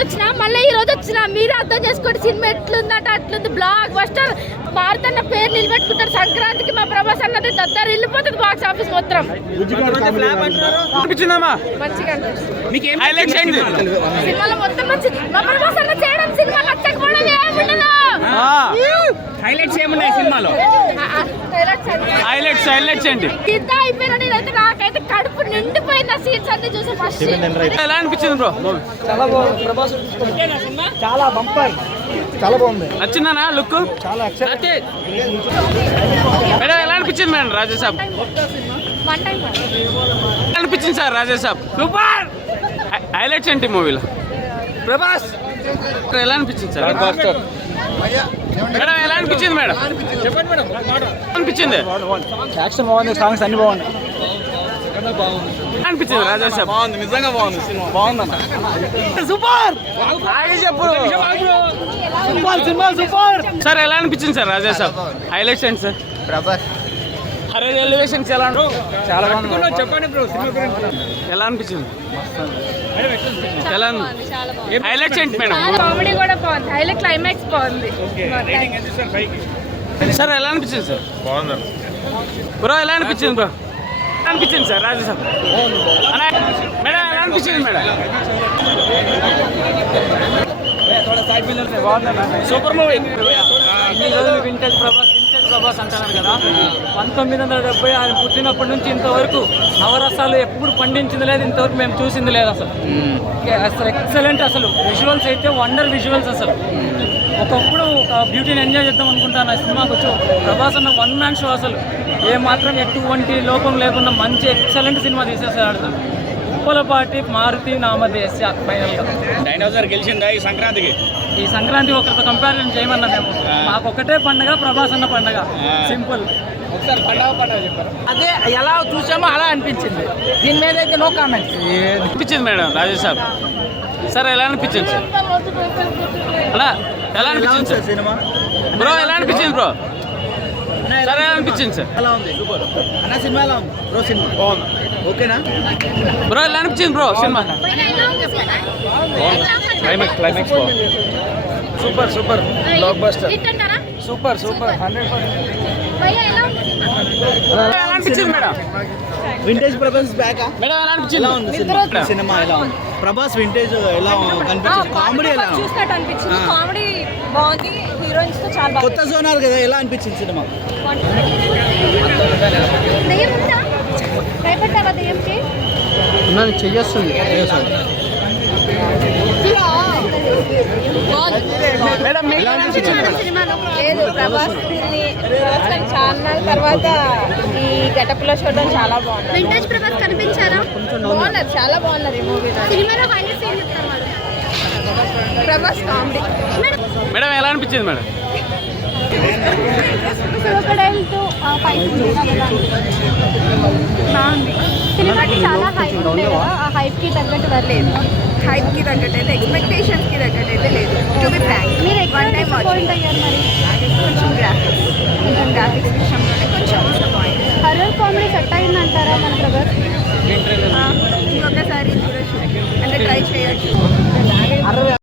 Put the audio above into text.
వచ్చినా మళ్ళీ ఈ రోజు వచ్చినా మీరు అర్థం చేసుకోండి సినిమా ఎట్లుందట అట్లుంది బ్లాక్ బస్టర్ భారతన్న పేరు నిలబెట్టుకుంటారు సంక్రాంతికి మా ప్రభాస్ అన్నది దద్దరు వెళ్ళిపోతుంది బాక్స్ ఆఫీస్ మొత్తం మంచిగా సినిమాలో మొత్తం మంచిది మా ప్రభాస్ అన్న చేయడం సినిమా నచ్చకపోవడం ఏముండదు హైలైట్స్ ఏమున్నాయి సినిమాలో హైలైట్స్ ఏంటి కింద అయిపోయినా నేనైతే నాకైతే కడుపు నిండిపోయింది ఆ సీన్స్ అన్ని చూసి ఫస్ట్ ఎలా అనిపించింది బ్రో చాలా బాగుంది ప్రభాస్ చాలా బంపర్ చాలా బాగుంది నచ్చిందనా లుక్ చాలా మేడం ఎలా అనిపించింది మేడం రాజేసాబ్ వన్ టైం అనిపించింది సార్ రాజేసాబ్ సూపర్ హైలైట్స్ ఏంటి మూవీలో ప్రభాస్ ఎలా అనిపించింది సార్ మేడం ఎలా అనిపించింది మేడం చెప్పండి మేడం అనిపించింది యాక్షన్ బాగుంది సాంగ్స్ అన్ని బాగున్నాయి అనిపించింది రాజేసాబ్ బాగుంది నిజంగా బాగుంది సినిమా బాగుందన్న సూపర్ చెప్పు సినిమా సూపర్ సార్ ఎలా అనిపించింది సార్ రాజేసాబ్ హైలైట్స్ ఏంటి సార్ ప్రభాస్ అరే ఎలివేషన్స్ ఎలా చాలా బాగుంది చెప్పండి బ్రో సినిమా గురించి ఎలా అనిపించింది ఎలా హైలైట్స్ ఏంటి మేడం కామెడీ కూడా బాగుంది హైలైట్ క్లైమాక్స్ బాగుంది సార్ ఎలా అనిపించింది సార్ బాగుంది బ్రో ఎలా అనిపించింది బ్రో అనిపించింది సార్ రాజేసాబ్ మేడం ఎలా అనిపించింది మేడం సూపర్ మూవీ ఇన్ని రోజులు వింటేజ్ ప్రభాస్ అంటున్నారు కదా 1970 ఆయన పుట్టినప్పటి నుంచి ఇంతవరకు నవరసాలు ఎప్పుడు పండించింది లేదు ఇంతవరకు మేము చూసింది లేదు అసలు ఎక్సలెంట్ అసలు విజువల్స్ అయితే వండర్ విజువల్స్ అసలు ఒకప్పుడు ఒక బ్యూటీని ఎంజాయ్ చేద్దాం అనుకుంటాను ఆ సినిమాకి వచ్చి ప్రభాస్ అన్న వన్ మ్యాన్ షో అసలు ఏ మాత్రం ఎటువంటి లోపం లేకుండా మంచి ఎక్సలెంట్ సినిమా తీసేసాడు ఉప్పలపాటి మారుతి నామదేశ ఫైనల్గా డైనోసార్ గెలిచిందా ఈ సంక్రాంతికి ఈ సంక్రాంతి ఒకరితో కంపారిజన్ చేయమన్నా మేము మాకు ఒకటే పండగ ప్రభాస్ అన్న పండగ సింపుల్ ఒకసారి పండగ చెప్పారు అదే ఎలా చూసామో అలా అనిపించింది దీని మీద అయితే నో కామెంట్స్ అనిపించింది మేడం రాజేసాబ్ సార్ ఎలా అనిపించింది సార్ అలా ఎలా అనిపించింది సార్ సినిమా బ్రో ఎలా అనిపించింది బ్రో సార్ ఎలా అనిపించింది సార్ ఎలా ఉంది సూపర్ అన్న సినిమా ఎలా ఉంది బ్రో సినిమా బాగుంది ఓకేనా బ్రో ఎలా అనిపించింది bro cinema climax super super block buster super 100% ఎలా అనిపించింది madam vintage Prabhas back madam ఎలా అనిపించింది ఎలా ఉంది సినిమా ఎలా ఉంది ప్రభాస్ వింటేజ్ ఎలా కనిపించింది కామెడీ ఎలా ఉంది చూసినట్టు అనిపించింది కామెడీ బాగుంది హీరోయిన్స్ తో చాలా కొత్త సోనార్ కదా ఎలా అనిపించింది సినిమా భయపడ్డావా దెయ్యంకి నన్ను చెయ్యొస్తుంది మేడం మీకు ఎలా అనిపించింది లేదు ప్రభాస్ చాలా తర్వాత ఈ గెటప్ లో చూడడం చాలా బాగుంది వింటేజ్ ప్రభాస్ కనిపించారా బాగున్నారు చాలా బాగున్నారు ఈ మూవీలో సినిమాలో హైలైట్స్ ఏం చెప్తారు ప్రభాస్ కామెడీ మేడం ఎలా అనిపించింది మేడం క్రొకడైల్తో బాగుంది సినిమాకి చాలా హైప్ ఉంది కదా ఆ హైప్కి తగ్గట్టు வரలేదు హైప్కి తగ్గట్టు అయితే ఎక్స్పెక్టేషన్స్కి తగ్గట్టు అయితే లేదు టు బి ఫ్రాంక్ మీరు వన్ టైం పాయింట్ అయ్యారు మరి కొంచెం గ్రాఫిక్స్ విషయంలోనే కొంచెం హర్రర్ కామెడీ సెట్ అయిందంటారా మన ప్రభాస్ ఇంకొకసారి చూడొచ్చు అంటే ట్రై చేయొచ్చు